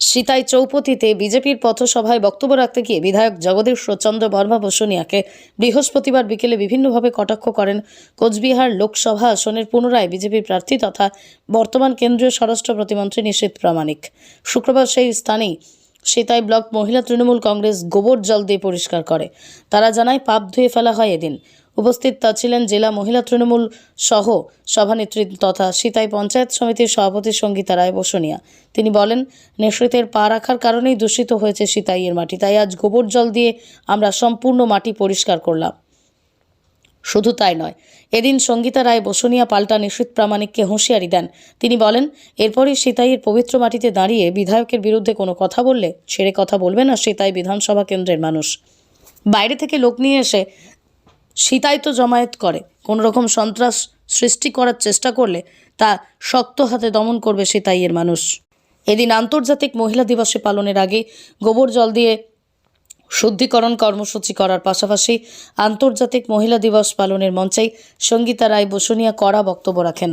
সিতাই চৌপতিতে বিজেপির পথসভায় বক্তব্য রাখতে গিয়ে বিধায়ক জগদীশ চন্দ্র বর্মা বসুনিয়াকে বৃহস্পতিবার বিকেলে বিভিন্নভাবে কটাক্ষ করেন। কোচবিহার লোকসভা আসনের পুনরায় বিজেপি প্রার্থী তথা বর্তমান কেন্দ্রীয় স্বরাষ্ট্র প্রতিমন্ত্রী নিশীথ প্রামাণিক। শুক্রবার সেই স্থানেই সিতাই ব্লক মহিলা তৃণমূল কংগ্রেস গোবর জল দিয়ে পরিষ্কার করে। তারা জানায়, পাপ ধুয়ে ফেলা হয় এদিন। উপস্থিত ছিলেন জেলা মহিলা তৃণমূল সহ সভানেত্রী তথা সিতাই পঞ্চায়েত সমিতির সভাপতি সঙ্গীতা রায় বসুনিয়া। তিনি বলেন নেশৃতের পা রাখার কারণেই দূষিত হয়েছে সিতাইয়ের মাটি। তাই আজ গোবর জল দিয়ে আমরা সম্পূর্ণ মাটি পরিষ্কার করলাম। শুধু তাই নয়, এদিন সঙ্গীতা রায় বসুনিয়া পাল্টা নিশ্চিত প্রামাণিককে হুঁশিয়ারি দেন। তিনি বলেন, এরপরই সিতাইয়ের পবিত্র মাটিতে দাঁড়িয়ে বিধায়কের বিরুদ্ধে কোনো কথা বললে ছেড়ে কথা বলবে না সিতাই বিধানসভা কেন্দ্রের মানুষ। বাইরে থেকে লোক নিয়ে এসে শীতায়িত জমায়েত করে। কোনো রকম সন্ত্রাস সৃষ্টি করার চেষ্টা করলে তা শক্ত হাতে দমন করবে সীতাইয়ের মানুষ। এদিন আন্তর্জাতিক মহিলা দিবসে পালনের আগে গোবর জল দিয়ে শুদ্ধিকরণ কর্মসূচি করার পাশাপাশি আন্তর্জাতিক মহিলা দিবস পালনের মঞ্চেই সঙ্গীতা রায় বসুনিয়া কড়া বক্তব্য রাখেন।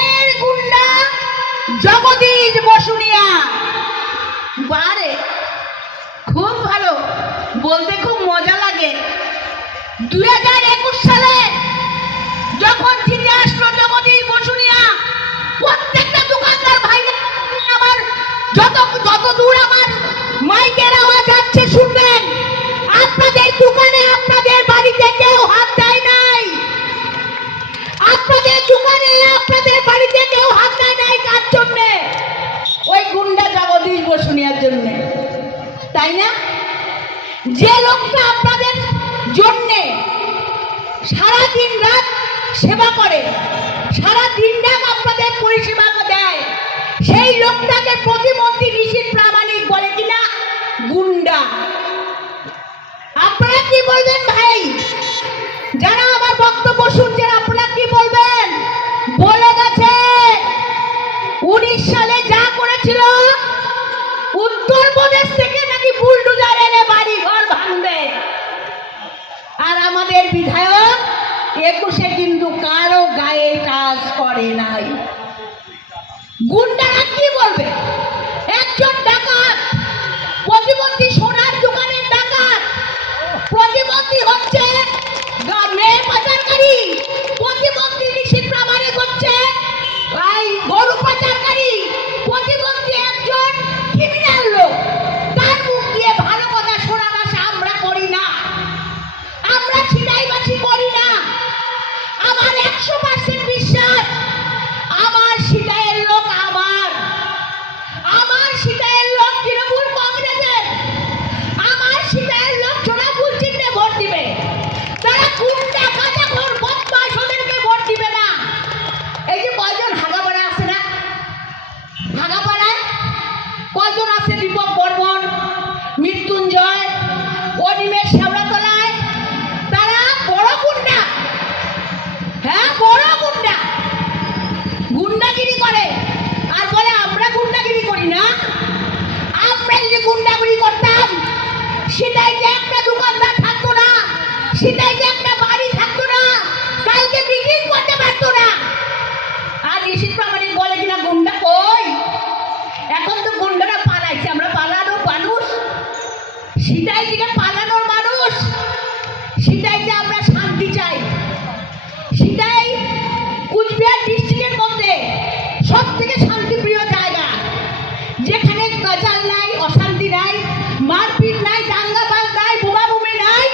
Jagadish Basunia. বারে খুব ভালো। বলতে খুব মজা লাগে। দু হাজার সেবা করে। সারা দিন আপনাদের পরিষেবা দেয়। সেই লোকটাকে প্রতিমন্ত্রী নিশীত প্রামাণিক বলে কিনা? গুন্ডা। আপনারা কি বলবেন ভাই? মারপিট নাই দাঙ্গাবাজ নাই বোমাবুমি নাই।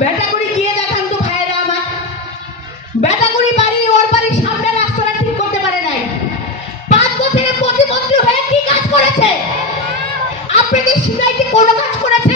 ব্যাটাগুড়ি গিয়ে দেখান তো ভাইয়েরা আমার। ব্যাটাগুড়ি বাড়ি, ওর বাড়ির সামনে রাস্তাটা ঠিক করতে পারে নাই। পাঁচ বছরে প্রতিমন্ত্রী হয়ে কি কাজ করেছে? আপনাদের সিনাইতে কোনো কাজ করেছে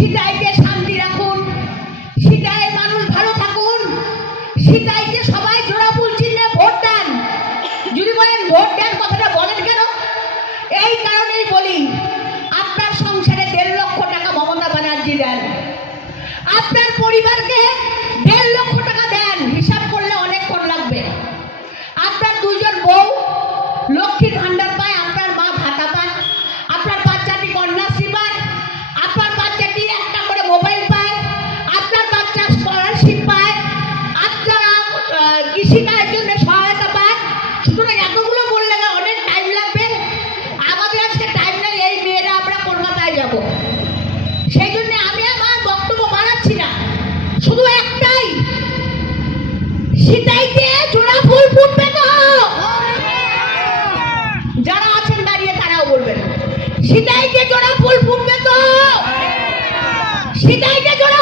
সিটাইতে শান্তি রাখুন সিটাইয়ের মানুষ ভালো থাকুন, সিটাইতে সবাই জোড়া ফুল চিহ্নে ভোট দেন। যদি বলেন ভোট দেন, কথাটা বলেন কেন? এই কারণেই বলি, আপনার সংসারে দেড় লক্ষ টাকা মমতা ব্যানার্জি দেন। আপনার পরিবারকে দেড় লক্ষ টাকা দেন, হিসাব করলে অনেকক্ষণ লাগবে। আপনার দুইজন বউ লক্ষ্মীর ভান্ডার পায়, আপনার সিতাইতে জোড়া ফুল ফুটবে তো যারা আছেন দাঁড়িয়ে তারাও বলবেন। সিতাইতে জোড়া ফুল ফুটবে তো। সিতাইতে জোড়া